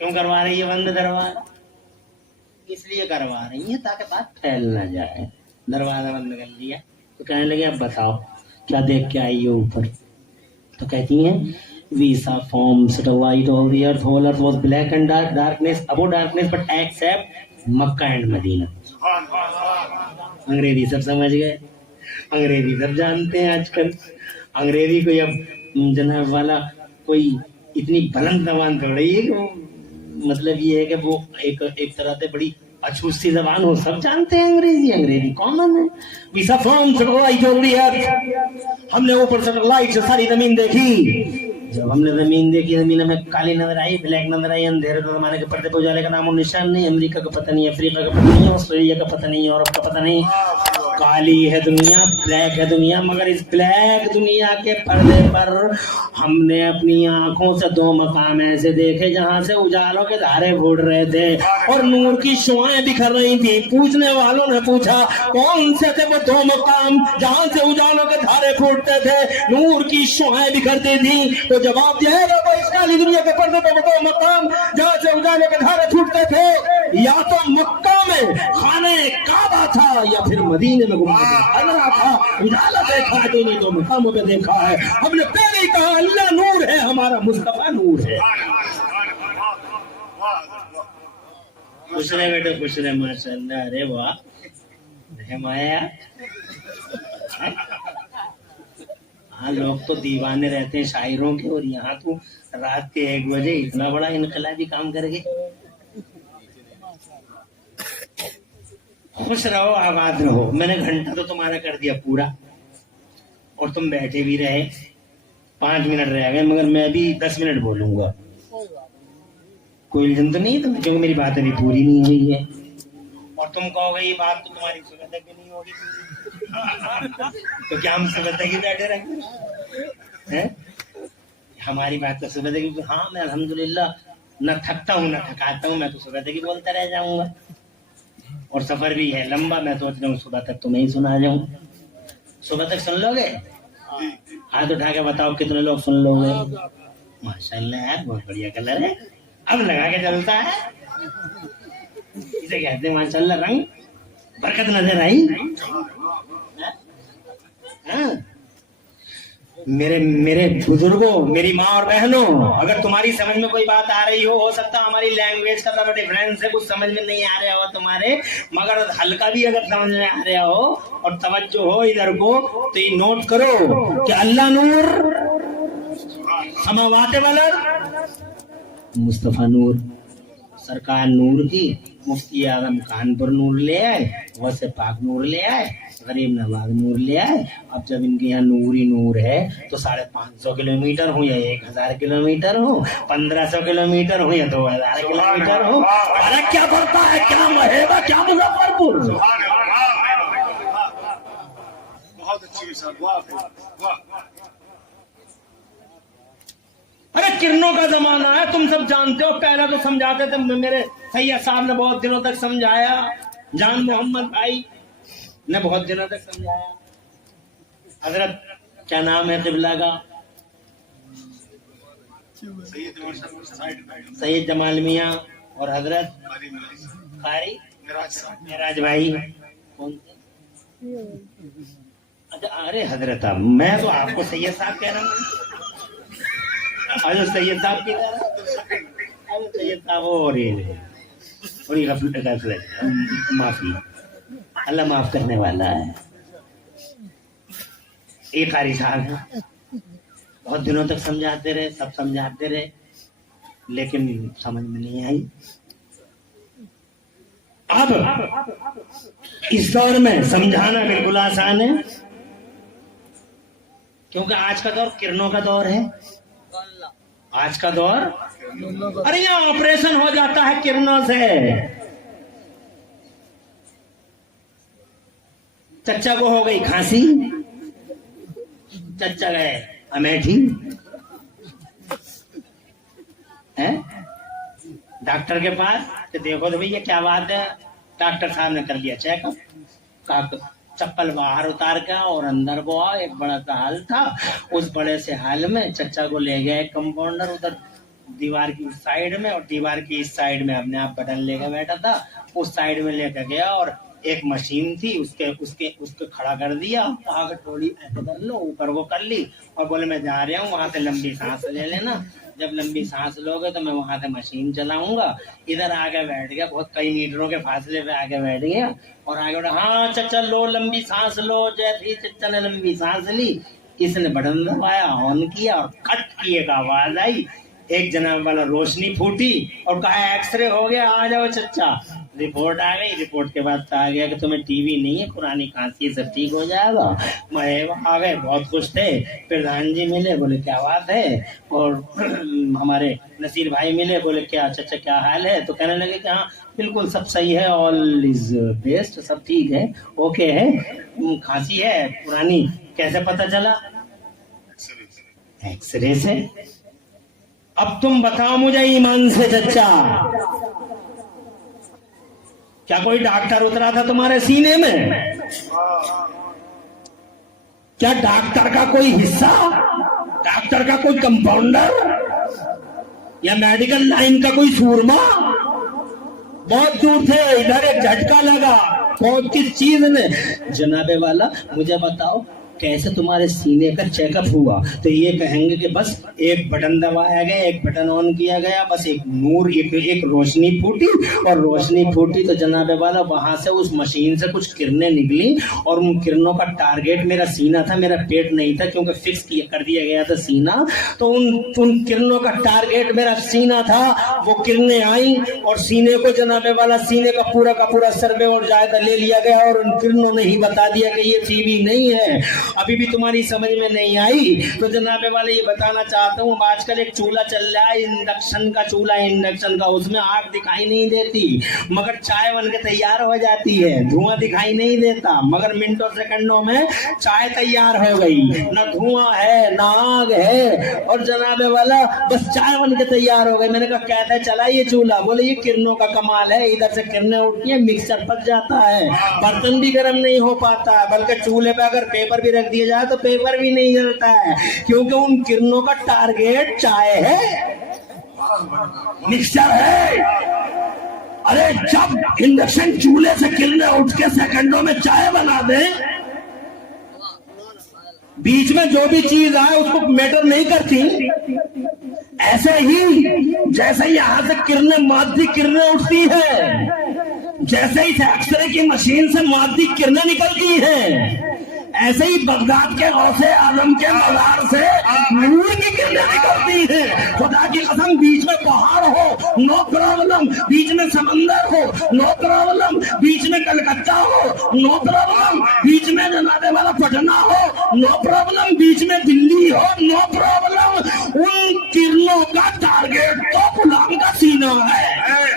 क्यों करवा रही है बंद दरबार? इसलिए करवा रही है ताकि बात फैल ना जाए। दरवाजा बंद कर लिया तो कहने लगे अब बताओ क्या देख के आई हो ऊपर? तो कहती हैं we saw forms at a light all the earth, whole earth was black and dark, darkness above darkness but except Makkah and Medina। अंग्रेजी सब समझ गए, अंग्रेजी सब जानते हैं आजकल। अंग्रेजी कोई अब जनाब वाला कोई इतनी बुलंद जबान थोड़ी है कि मतलब ये है कि वो एक तरह से बड़ी अछूती जबान हो, सब जानते हैं अंग्रेजी। अंग्रेजी कॉमन है। विसा फ्रॉम हमने ऊपर से लाइट से सारी जमीन देखी। जब हमने जमीन देखी, जमीन हमें काली नजर आई, ब्लैक नजर आई, अंधेरे तो जमाने के पर्दे पे उजाले का नाम और निशान नहीं। अमेरिका का पता नहीं, अफ्रीका का पता नहीं, ऑस्ट्रेलिया का पता नहीं, यूरोप का पता नहीं। काली है दुनिया, ब्लैक है दुनिया, मगर इस ब्लैक दुनिया के पर्दे पर हमने अपनी आंखों से दो मकाम ऐसे देखे जहां से उजालों के धारे फूट रहे थे और नूर की शुआएं बिखर रही थी। पूछने वालों ने पूछा कौन से थे वो दो मकाम जहां से उजालों के धारे फूटते थे, नूर की शुआएं बिखरती थी? तो जवाब दिया है वो इस काली दुनिया के पर्दे पर वो दो मकाम जहां से उजालों के धारे फूटते थे, या तो मक्का में खाने काबा था या फिर मदीने में गुंबद था। उजाला देखा है दोनों दो मकामों पे देखा है। हमने पहले ही कहा अल्लाह नूर है, हमारा मुस्तफा नूर है। खुश रहे बेटे, खुश रहे, माशाअल्लाह। अरे वाह माया। हाँ, लोग तो दीवाने रहते हैं शायरों के, और यहाँ तो रात के 1 बजे इतना बड़ा इनकलाबी काम करके। खुश रहो, आबाद रहो। मैंने घंटा तो तुम्हारा कर दिया पूरा और तुम बैठे भी रहे। 5 मिनट रह गए, मगर मैं भी 10 मिनट बोलूंगा। कोई इल्जम तो नहीं तुम्हें, क्योंकि मेरी बात अभी पूरी नहीं हुई है और तुम कहोगे ये बात तो तुम्हारी सुबह तक भी नहीं होगी तो क्या हम सुबह तक ही बैठे रहेंगे? हमारी बात तो सुबह तक। हाँ, मैं अल्हम्दुलिल्लाह न थकता हूँ न थकाता हूँ, मैं तो सुबह तक ही बोलता रह जाऊंगा। और सफर भी है लंबा, मैं सोच रहा हूँ सुबह तक तो मैं ही सुना जाऊं। सुबह तक सुन लोगे? हाथ उठा के बताओ कितने लोग सुन लोगे? माशाल्लाह यार, बहुत बढ़िया कलर है, अब लगा के चलता है। इसे कहते हैं माशाल्लाह रंग, बरकत नजर आई। हाँ? मेरे बुजुर्गों, मेरी माँ और बहनों, अगर तुम्हारी समझ में कोई बात आ रही हो सकता हमारी लैंग्वेज का थोड़ा डिफरेंस है, कुछ समझ में नहीं आ रहा हो तुम्हारे, मगर हल्का भी अगर समझ में आ रहा हो और तवज्जो हो इधर को, तो ये नोट करो कि अल्लाह नूर, समावाते वाला मुस्तफा नूर, सरकार नूर की, मुफ्ती आजम कानपुर नूर ले आए, वैसे पाक नूर ले आए, गरीब नवाज नूर ले आए। अब जब इनके यहाँ नूर ही नूर है तो 550 किलोमीटर हो या 1000 किलोमीटर हो, 1500 किलोमीटर हो या 2000 किलोमीटर हो, फर्क क्या पड़ता है? क्या महेगा, क्या मुजफ्फरपुर। बहुत अच्छी सर। अरे किरणों का जमाना है, तुम सब जानते हो। पहले तो समझाते थे, मेरे सैयद साहब ने बहुत दिनों तक समझाया, जान मोहम्मद भाई ने बहुत दिनों तक समझाया। हजरत क्या नाम है किबला का? सैयद जमाल मियाँ और हजरत कारी मेराज भाई। कौन? अच्छा, अरे हजरत, मैं तो आपको सैयद साहब कह रहा हूँ। अरे सैयद साहब की अरे सैयद साहब माफी, अल्लाह माफ करने वाला है। एक कारी साहब है, बहुत दिनों तक समझाते रहे, सब समझाते रहे, लेकिन समझ में नहीं आई। अब इस दौर में समझाना बिल्कुल आसान है, क्योंकि आज का दौर किरणों का दौर है। आज का दौर, अरे यहाँ ऑपरेशन हो जाता है किरणों से। चच्चा को हो गई खांसी, चच्चा गए अमेठी है डॉक्टर के पास, तो देखो तो भैया क्या बात है। डॉक्टर साहब ने कर लिया चेकअप, चप्पल बाहर उतार के और अंदर को आओ। एक बड़ा सा हाल था, उस बड़े से हाल में चच्चा को ले गया एक कंपाउंडर, उधर दीवार की उस साइड में और दीवार की इस साइड में अपने आप बटन लेकर बैठा था। उस साइड में लेकर गया और एक मशीन थी, उसके उसके उसको खड़ा कर दिया, आगे थोड़ी ऐसे कर लो, ऊपर वो कर ली और बोले मैं जा रहा हूँ, वहां से लंबी सांस ले लेना, जब लंबी सांस लोगे तो मैं वहां से मशीन चलाऊंगा। इधर आके बैठ गया, बहुत कई मीटरों के फासले पे आके बैठ गया और आगे बोला हाँ चचा लो लंबी सांस लो। जैसे ही चचा ने लंबी सांस ली, इसने बटन दबाया, ऑन किया और कट की एक आवाज आई, एक जनाब वाला रोशनी फूटी और कहा एक्सरे हो गया, आ जाओ चचा। रिपोर्ट आ गई, रिपोर्ट के बाद आ गया कि तुम्हें टीवी नहीं है, पुरानी खांसी सब ठीक हो जाएगा। मैं आ गए, बहुत खुश थे। प्रधान जी मिले, बोले क्या बात है, और हमारे नसीर भाई मिले, बोले क्या चचा क्या हाल है, तो कहने लगे कि हाँ बिल्कुल सब सही है, ऑल इज बेस्ट, सब ठीक है, ओके है, खांसी है पुरानी। कैसे पता चला? एक्सरे से। अब तुम बताओ मुझे ईमान से चचा, क्या कोई डॉक्टर उतरा था तुम्हारे सीने में? क्या डॉक्टर का कोई हिस्सा, डॉक्टर का कोई कंपाउंडर या मेडिकल लाइन का कोई सूरमा? बहुत दूर थे, इधर एक झटका लगा, कौन किस चीज ने? जनाबे वाला मुझे बताओ कैसे तुम्हारे सीने का चेकअप हुआ? तो ये कहेंगे कि बस एक बटन दबाया गया, एक बटन ऑन किया गया, बस एक नूर एक रोशनी फूटी और रोशनी फूटी तो जनाबे वाला वहां से उस मशीन से कुछ किरणें निकली और उन किरणों का टारगेट मेरा सीना था, मेरा पेट नहीं था, क्योंकि फिक्स कर दिया गया था सीना। तो उन किरणों का टारगेट मेरा सीना था। वो किरणें आई और सीने को जनाबे वाला सीने का पूरा सर्वे और जायजा ले लिया गया और उन किरणों ने ही बता दिया कि ये टीबी नहीं है। अभी भी तुम्हारी समझ में नहीं आई तो जनाबे वाले ये बताना चाहता हूँ, आजकल एक चूल्हा चल रहा है, इंडक्शन का चूल्हा, इंडक्शन का, उसमें आग दिखाई नहीं देती मगर चाय बन के तैयार हो जाती है। धुआं दिखाई नहीं देता मगर मिनटों सेकंडों में चाय तैयार हो गई। न धुआं है न आग है और जनाबे वाला बस चाय बन के तैयार हो गई। मैंने कहा कैसे चला ये चूल्हा? बोले ये किरणों का कमाल है, इधर से किरणें उठती है, मिक्सर फट जाता है, बर्तन भी गर्म नहीं हो पाता, बल्कि चूल्हे पे अगर पेपर भी रख दिया जाए तो पेपर भी नहीं जलता है, क्योंकि उन किरणों का टारगेट चाय है, मिक्सचर है। अरे जब इंडक्शन चूल्हे से किरणें उठ के सेकंडों में चाय बना दे, बीच में जो भी चीज आए उसको मैटर नहीं करती। ऐसे ही जैसे यहां से किरणें, मादी किरणें उठती है, जैसे ही एक्सरे की मशीन से मादी किरणें निकलती हैं, ऐसे ही बगदाद के गौसे आजम के मजार से नूर की किरणें निकलती हैं। खुदा की कसम, बीच में पहाड़ हो नो प्रॉब्लम, बीच में समंदर हो नो प्रॉब्लम, बीच में कलकत्ता हो नो प्रॉब्लम, बीच में जनाबे वाला पटना हो नो प्रॉब्लम, बीच में दिल्ली हो नो प्रॉब्लम। उन किरणों का टारगेट तो गुलाम का सीना है।